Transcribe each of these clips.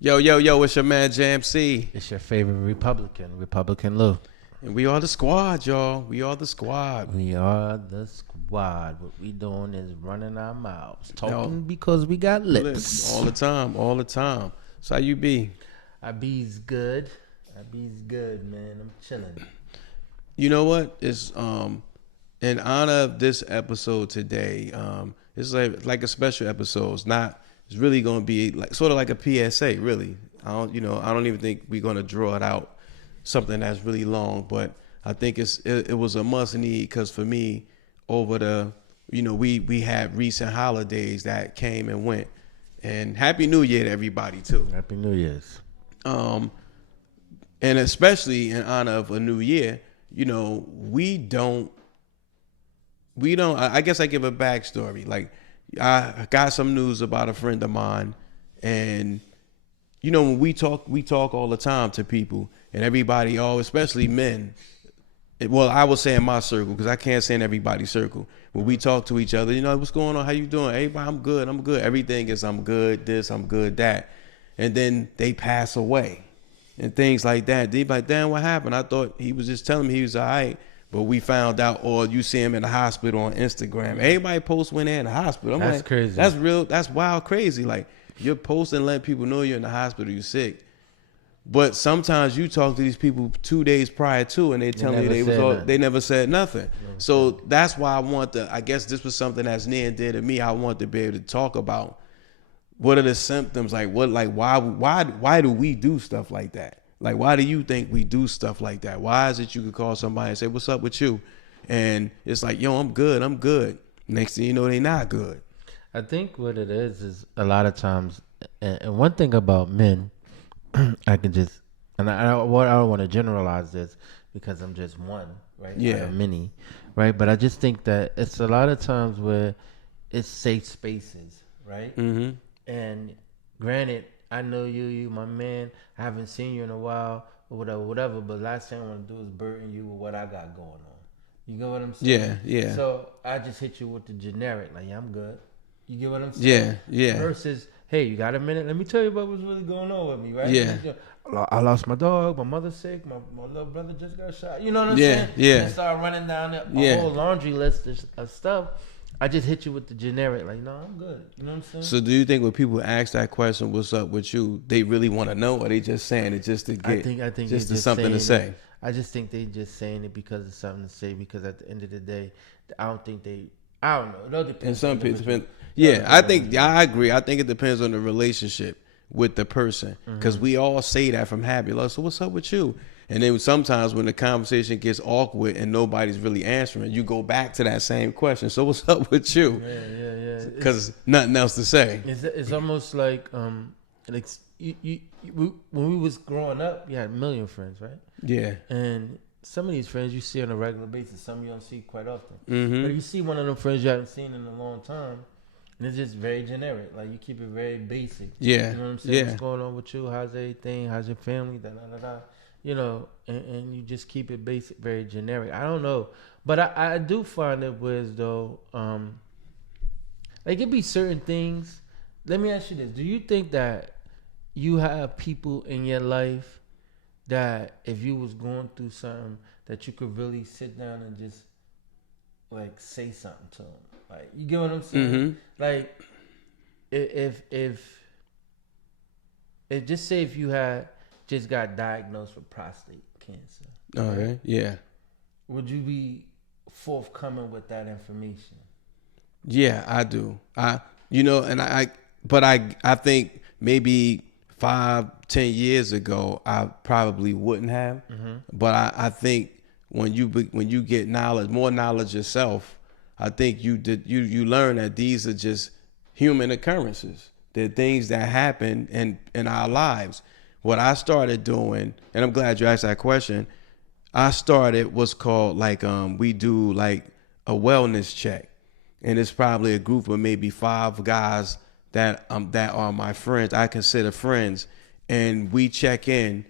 Yo, yo, yo, it's your man Jam C. It's your favorite Republican Lou. And we are the squad, y'all. We are the squad. We are the squad. What we doing is running our mouths, talking No. because we got lips. All the time, all the time. So how you be? I be's good. Man. I'm chilling. You know what? It's in honor of this episode today. It's like a special episode. It's really gonna be like sort of like a PSA, really. I don't even think we're gonna draw it out something that's really long, but I think it was a must need because for me, over the we had recent holidays that came and went, and Happy New Year to everybody too. Happy New Year's. And especially in honor of a new year, we don't. I guess I give a backstory. Like, I got some news about a friend of mine, and when we talk all the time to people, and everybody, especially men. Well, I would say in my circle, because I can't say in everybody's circle. When we talk to each other, what's going on? How you doing? Everybody, I'm good. Everything is I'm good. This, I'm good. That, and then they pass away, and things like that. They be like, damn, what happened? I thought he was just telling me he was all right. But we found out, or you see him in the hospital on Instagram. Everybody posts when they're in the hospital. I'm That's like, crazy. That's real. That's wild crazy. Like, you're posting, letting people know you're in the hospital, you're sick. But sometimes you talk to these people 2 days prior to, and they tell me they never said nothing. So that's why I want to. I guess this was something that's near and dear to me. I want to be able to talk about what are the symptoms, why do we do stuff like that? Like, why do you think we do stuff like that? Why is it you could call somebody and say, what's up with you? And it's like, yo, I'm good. Next thing you know, they not good. I think what it is a lot of times, and one thing about men, I can just, and I don't want to generalize this because I'm just one, right? Yeah. Out of many, right? But I just think that it's a lot of times where it's safe spaces, right? Mm-hmm. And granted, I know you my man. I haven't seen you in a while or whatever. But last thing I want to do is burden you with what I got going on. You get what I'm saying? Yeah. So I just hit you with the generic, like, yeah, I'm good. You get what I'm saying? Yeah. Versus, hey, you got a minute? Let me tell you about what's really going on with me, right? Yeah. I lost my dog. My mother's sick. My little brother just got shot. You know what I'm saying? Yeah. And start running down a whole laundry list of stuff. I just hit you with the generic, like, no, I'm good. You know what I'm saying? So do you think when people ask that question, what's up with you, they really want to know, or they just saying it just to get I think just just something to say? I just think they just saying it because it's something to say, because at the end of the day, I don't know. It all depends. And some people depend. Yeah, I agree. I think it depends on the relationship with the person, because we all say that from habit. Like, so what's up with you? And then sometimes when the conversation gets awkward and nobody's really answering, you go back to that same question. So what's up with you? Yeah. Because nothing else to say. It's almost like when we was growing up, you had a million friends, right? Yeah. And some of these friends you see on a regular basis, some you don't see quite often. Mm-hmm. But you see one of them friends you haven't seen in a long time, and it's just very generic. Like, you keep it very basic. Yeah. You know what I'm saying? Yeah. What's going on with you? How's everything? How's your family? Da. And you just keep it basic, very generic. I don't know. But I do find it was, though, like, it be certain things. Let me ask you this. Do you think that you have people in your life that if you was going through something that you could really sit down and just, like, say something to them? Like, you get what I'm saying? Mm-hmm. Like, if just say if you had just got diagnosed with prostate cancer. All right. Yeah. Would you be forthcoming with that information? Yeah, I do. I think maybe 5-10 years ago, I probably wouldn't have. Mm-hmm. But I think when you get more knowledge yourself, I think you learn that these are just human occurrences. They're things that happen in our lives. What I started doing, and I'm glad you asked that question, I started what's called we do like a wellness check. And it's probably a group of maybe 5 guys that are my friends, I consider friends. And we check in,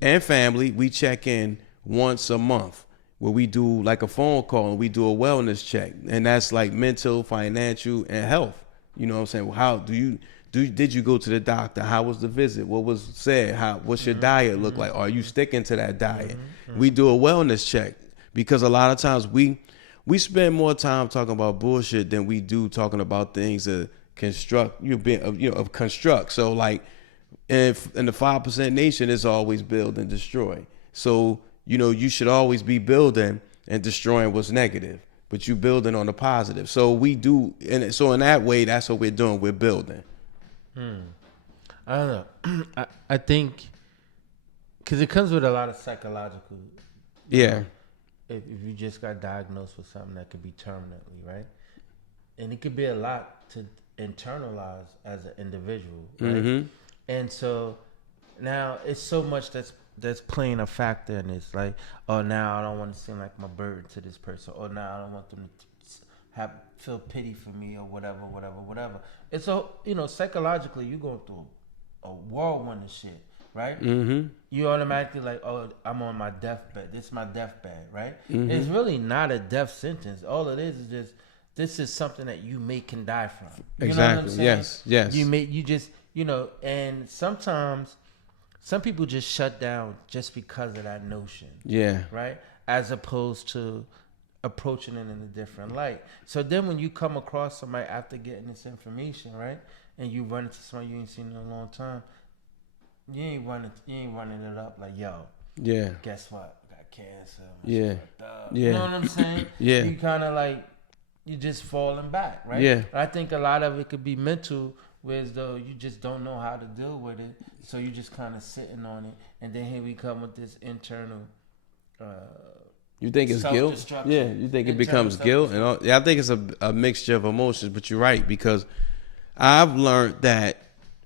and family, we check in once a month where we do like a phone call and we do a wellness check. And that's like mental, financial, and health. You know what I'm saying? Well, how did you go to the doctor? How was the visit? What was said? What's your diet look like? Are you sticking to that diet? We do a wellness check because a lot of times we spend more time talking about bullshit than we do talking about things that construct of construct. So like if in the 5% nation, it's always build and destroy. So you should always be building and destroying what's negative, but you building on the positive. So we do, and so in that way, that's what we're doing. We're building. I don't know. I think because it comes with a lot of psychological. Yeah. If you just got diagnosed with something that could be terminally, right? And it could be a lot to internalize as an individual, right? Mm-hmm. And so now it's so much that's playing a factor in this. Like, oh, now I don't want to seem like my burden to this person. Or now I don't want them to feel pity for me or whatever. It's psychologically you're going through a whirlwind of shit, right? Mm-hmm. You automatically like, oh, I'm on my deathbed. This is my deathbed, right? Mm-hmm. It's really not a death sentence. All it is just this is something that you can die from. You Exactly. know what I'm saying? Yes. You just and sometimes some people just shut down just because of that notion. Yeah. Right? As opposed to approaching it in a different light. So then when you come across somebody after getting this information, right? And you run into somebody you ain't seen in a long time, you ain't running it up like, yo, yeah, guess what? I got cancer. Yeah. You know what I'm saying? Yeah. You kind of like, you just falling back, right? Yeah. I think a lot of it could be mental, whereas though you just don't know how to deal with it, so you just kind of sitting on it, and then here we come with this internal. You think it's guilt? Yeah, you think it becomes guilt, and all, yeah, I think it's a mixture of emotions. But you're right, because I've learned that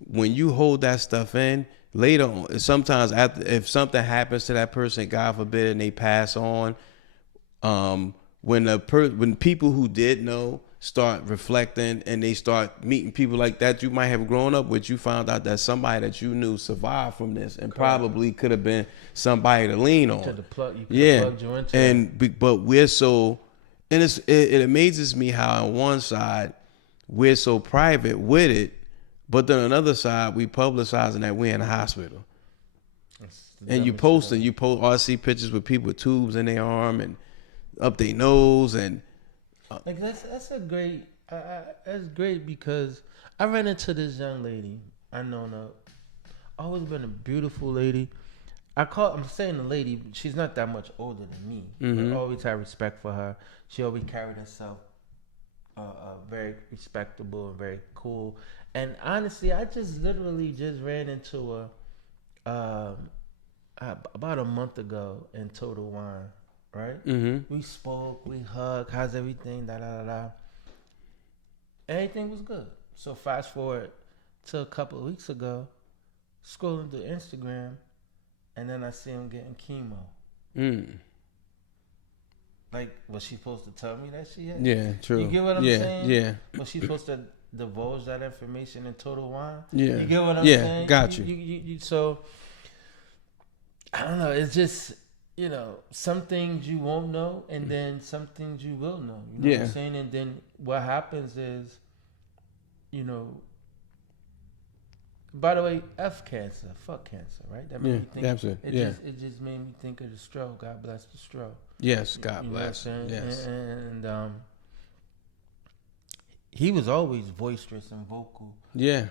when you hold that stuff in, later on, sometimes if something happens to that person, God forbid, and they pass on, when people who did know start reflecting and they start meeting people like that you might have grown up with, you found out that somebody that you knew survived from this and probably could have been somebody to lean on. Plugged you into but we're so, and it amazes me how on one side we're so private with it, but then on the other side we publicizing that we're in the hospital. And you post RC pictures with people with tubes in their arm and up their nose, and like that's a great that's great, because I ran into this young lady. I know her, always been a beautiful lady. I'm saying a lady, she's not that much older than me. Mm-hmm. I always had respect for her. She always carried herself very respectable and very cool. And honestly, I just literally just ran into her about a month ago in Total Wine. Right? Mm-hmm. We spoke, we hugged, how's everything, Everything was good. So fast forward to a couple of weeks ago, scrolling through Instagram, and then I see him getting chemo. Like, was she supposed to tell me that she had? Yeah, true. You get what I'm saying? Yeah. Was she supposed to divulge that information in Total Wine? Yeah. You get what I'm saying? Yeah, got you. You. So, I don't know. It's just, some things you won't know, and then some things you will know. You know what I'm saying? And then what happens is, by the way, cancer, fuck cancer, right? That made me think. Absolutely. It just made me think of the stroke. God bless the stroke. Yes, God bless. Yes. And he was always boisterous and vocal. Yeah.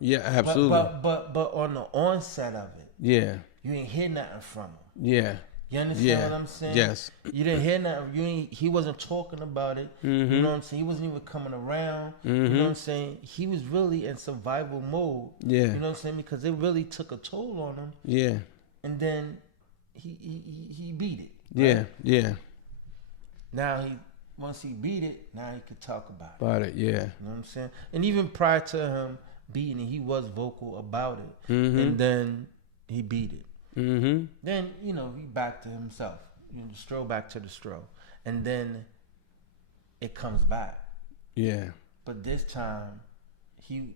Yeah, absolutely. But on the onset of it. Yeah. You ain't hear nothing from him. Yeah. You understand what I'm saying? Yes. You didn't hear nothing. He wasn't talking about it. Mm-hmm. You know what I'm saying? He wasn't even coming around. Mm-hmm. You know what I'm saying? He was really in survival mode. Yeah. You know what I'm saying? Because it really took a toll on him. Yeah. And then he beat it. Right? Yeah. Yeah. Now once he beat it, now he could talk about it. About it, yeah. You know what I'm saying? And even prior to him beating it, he was vocal about it. Mm-hmm. And then he beat it. Mm-hmm. Then, he back to himself. Stroll back to the stroll. And then it comes back. Yeah. But this time, he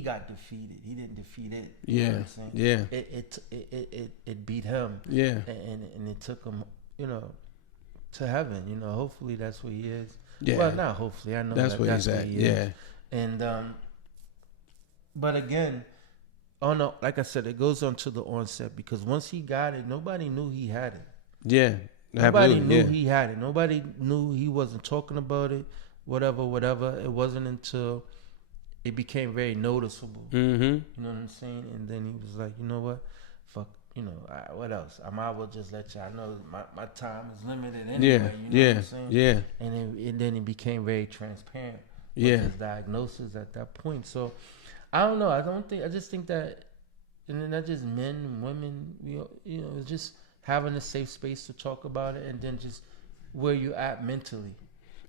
got defeated. He didn't defeat it. You know what I'm saying? Yeah. It beat him. Yeah. And it took him, to heaven. Hopefully that's where he is. Yeah. Well, not hopefully. I know that's where he's at. Yeah. And but again, oh no, like I said, it goes on to the onset because once he got it, nobody knew he had it. Yeah. Nobody Absolutely. knew Yeah. he had it. Nobody knew he wasn't talking about it. Whatever. It wasn't until it became very noticeable. Mm-hmm. You know what I'm saying? And then he was like, you know what? Fuck, what else? I might as well just let y'all know my time is limited anyway. Yeah. You know Yeah. what I'm saying? Yeah. And then it became very transparent with Yeah. his diagnosis at that point. So I don't know. I just think that, and then not just men and women, it's just having a safe space to talk about it, and then just where you at mentally.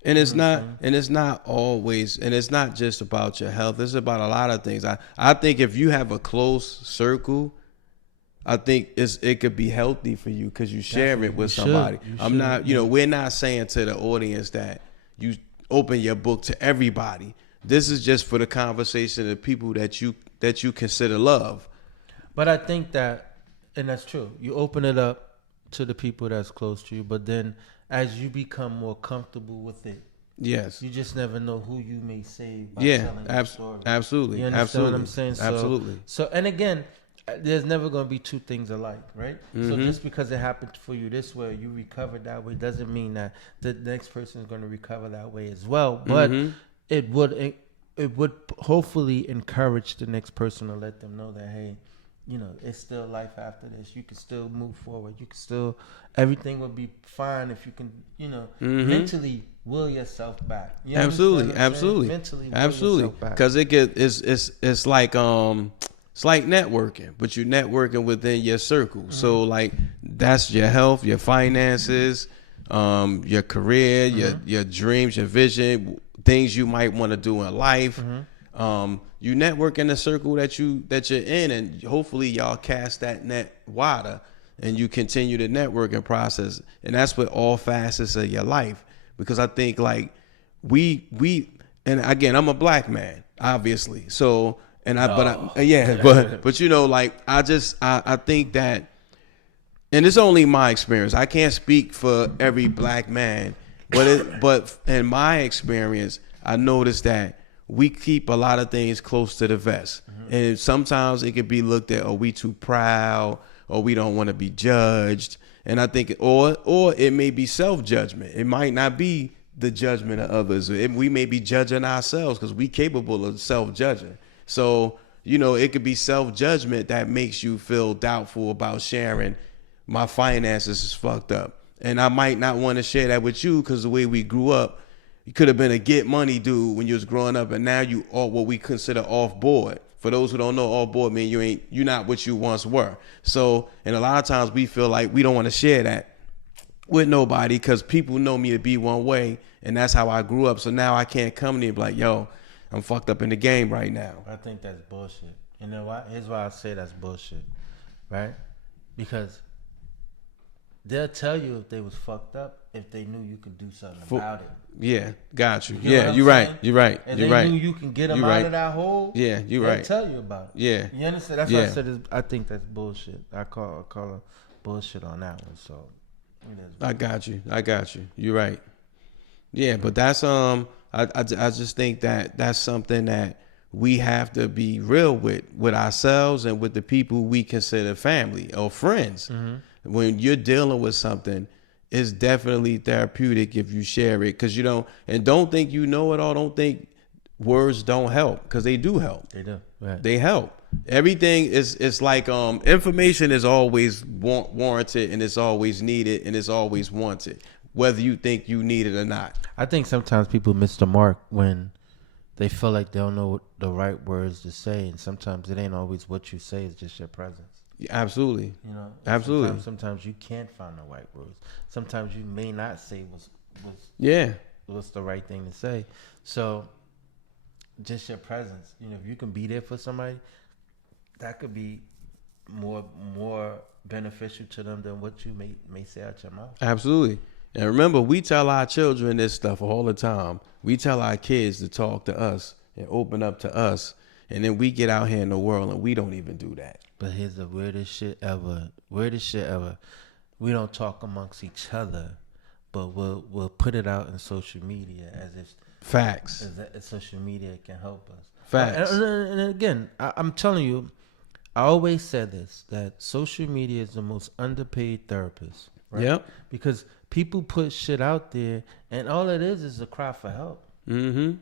And it's not, and it's not always, and it's not just about your health. It's about a lot of things. I think if you have a close circle, I think it could be healthy for you because you share it with somebody. I'm not, we're not saying to the audience that you open your book to everybody. This is just for the conversation of people that you consider love. But I think that, and that's true, you open it up to the people that's close to you, but then as you become more comfortable with it, yes, you just never know who you may save by telling your story. Absolutely. You understand what I'm saying? Absolutely. So, and again, there's never going to be two things alike, right? Mm-hmm. So just because it happened for you this way, you recovered that way, doesn't mean that the next person is going to recover that way as well. But it would hopefully encourage the next person to let them know that, hey, it's still life after this. You can still move forward. You can still, everything will be fine if you can, mentally will yourself back. You absolutely. Mentally will absolutely. yourself back. Because it's like it's like networking, but you're networking within your circle. Mm-hmm. So like that's your health, your finances, your career, your dreams, your vision, things you might want to do in life. Mm-hmm. You network in the circle that you're in, and hopefully y'all cast that net wider, and you continue the networking process, and that's with all facets of your life. Because I think like we and again, I'm a black man, obviously, so and I but like I think that, and it's only my experience. I can't speak for every black man, but in my experience, I noticed that we keep a lot of things close to the vest. Mm-hmm. And sometimes it could be looked at, we too proud, or we don't want to be judged. And I think, or it may be self-judgment. It might not be the judgment of others. We may be judging ourselves because we capable of self-judging. So, it could be self-judgment that makes you feel doubtful about sharing. My finances is fucked up. And I might not want to share that with you because the way we grew up, you could have been a get money dude when you was growing up, and now you are what we consider off board. For those who don't know, off board mean you're not what you once were. So, and a lot of times we feel like we don't want to share that with nobody because people know me to be one way, and that's how I grew up. So now I can't come to you and be like, yo, I'm fucked up in the game right now. I think that's bullshit. You know why? Here's why I say that's bullshit, right? Because they'll tell you if they was fucked up if they knew you could do something about it. Yeah, got you. You know You're right. You're right. And you're they right. knew you can get them out of that hole. Yeah, you're right. They'll tell you about it. Yeah. You understand? That's why I said I think that's bullshit. I call it bullshit on that one. So I got you. You're right. Yeah, but that's I just think that that's something that we have to be real with ourselves and with the people we consider family or friends. Mm-hmm. When you're dealing with something, it's definitely therapeutic if you share it, because don't think you know it all. Don't think words don't help, because they do help. They do. Right. They help. Everything is like information is always warranted, and it's always needed, and it's always wanted, whether you think you need it or not. I think sometimes people miss the mark when they feel like they don't know what the right words to say, and sometimes it ain't always what you say; it's just your presence. Absolutely. Absolutely. Sometimes you can't find the right words. Sometimes you may not say what's the right thing to say. So just your presence. If you can be there for somebody, that could be more beneficial to them than what you may say out your mouth. Absolutely. And remember, we tell our children this stuff all the time. We tell our kids to talk to us and open up to us. And then we get out here in the world and we don't even do that. But here's the weirdest shit ever. We don't talk amongst each other, but we'll put it out in social media as if Facts. is that social media can help us. Facts. And again, I'm telling you, I always said this, that social media is the most underpaid therapist. Right? Yep. Because people put shit out there, and all it is a cry for help. Mm-hmm.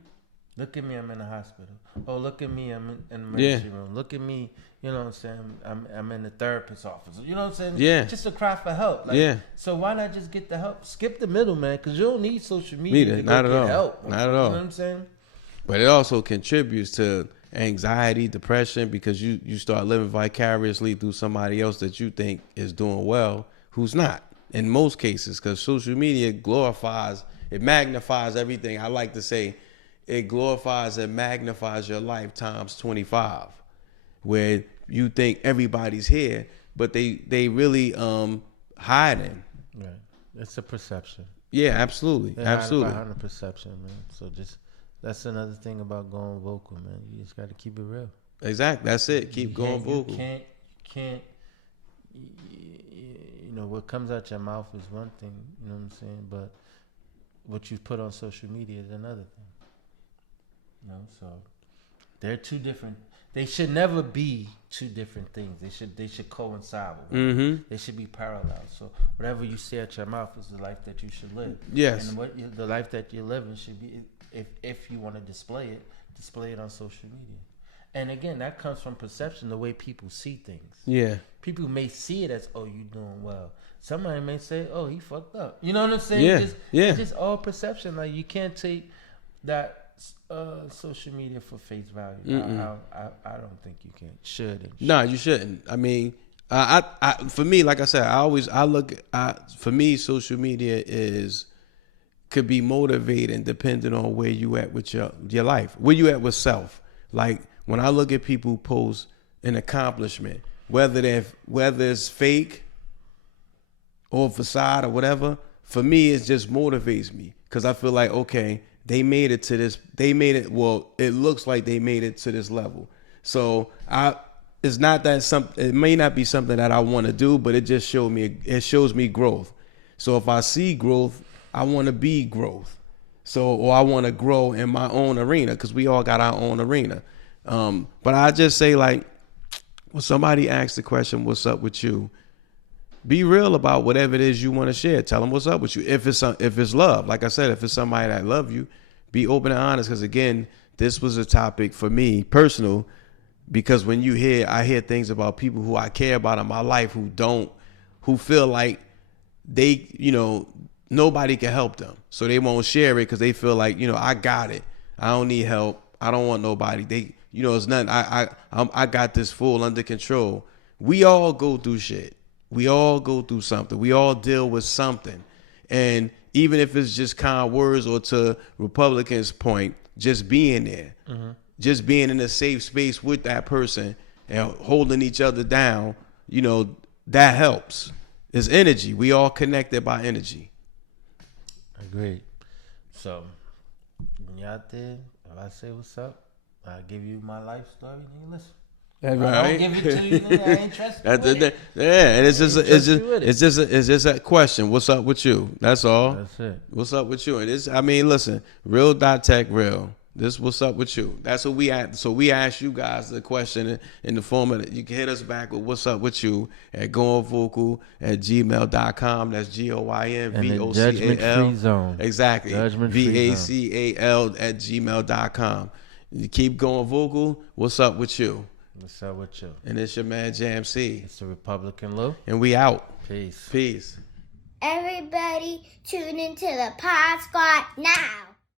Look at me, I'm in the hospital. Oh, look at me, I'm in the emergency room. Look at me, you know what I'm saying? I'm in the therapist's office. You know what I'm saying? Yeah. Just a cry for help. Like, Yeah. So why not just get the help? Skip the middleman, because you don't need social media to Not go at get all. help. Not at all. You know what I'm saying? But it also contributes to anxiety, depression, because you start living vicariously through somebody else that you think is doing well, who's not. In most cases, because social media it magnifies everything. I like to say it glorifies and magnifies your life times 25, where you think everybody's here, but they really hiding. Right. It's a perception. Yeah, absolutely. Absolutely. Behind the perception, man. So that's another thing about going vocal, man. You just got to keep it real. Exactly. That's it. Keep going vocal. You can't. You know, what comes out your mouth is one thing. You know what I'm saying, but what you put on social media is another thing. You know, so they're two different. They should never be two different things. They should coincide with one. Mm-hmm. They should be parallel. So whatever you say at your mouth is the life that you should live. Yes. And the life that you're living should be, if you want to display it on social media. And again, that comes from perception, the way people see things. Yeah. People may see it as, oh, you doing well. Somebody may say, oh, he fucked up. You know what I'm saying? Yeah. It's just all perception. Like, you can't take that social media for face value. I don't think you can. Shouldn't. No, you shouldn't. I mean, I for me, like I said, for me, social media could be motivating depending on where you at with your life, where you at with self. Like, when I look at people who post an accomplishment, whether it's fake or facade or whatever, for me, it just motivates me, because I feel like, okay, they made it to this. Well, it looks like they made it to this level. So it's not that it may not be something that I want to do, but it just shows me growth. So if I see growth, I want to be growth. Or I want to grow in my own arena, because we all got our own arena. But I just say, like, when somebody asks the question, what's up with you? Be real about whatever it is you want to share. Tell them what's up with you. If it's love, like I said, if it's somebody that love you, be open and honest. Because again, this was a topic for me personal, because when I hear things about people who I care about in my life who feel like they, nobody can help them, so they won't share it because they feel like, I got it. I don't need help. I don't want nobody. It's nothing. I got this full under control. We all go through shit. We all go through something. We all deal with something. And even if it's just kind words, or to Republicans' point, just being there, just being in a safe space with that person and holding each other down, that helps. It's energy. We all connected by energy. Agreed. So, when you out there, if I say what's up, I give you my life story, and you listen. That's right. I don't give it to you, nigga. I ain't trusting. Yeah, and it's just a question. What's up with you? That's all. That's it. What's up with you? And listen, real.tech real. This what's up with you. That's what we ask. So we ask you guys the question in the form of, you can hit us back with what's up with you at goingvocal@gmail.com. That's GOYNVOCAL. Judgment-free zone. Exactly. Judgment-free VACAL@gmail.com. You keep going vocal. What's up with you? What's up with you? And it's your man Jam C. It's the Republican Lou. And we out. Peace. Peace. Everybody tune into the Pod Squad now.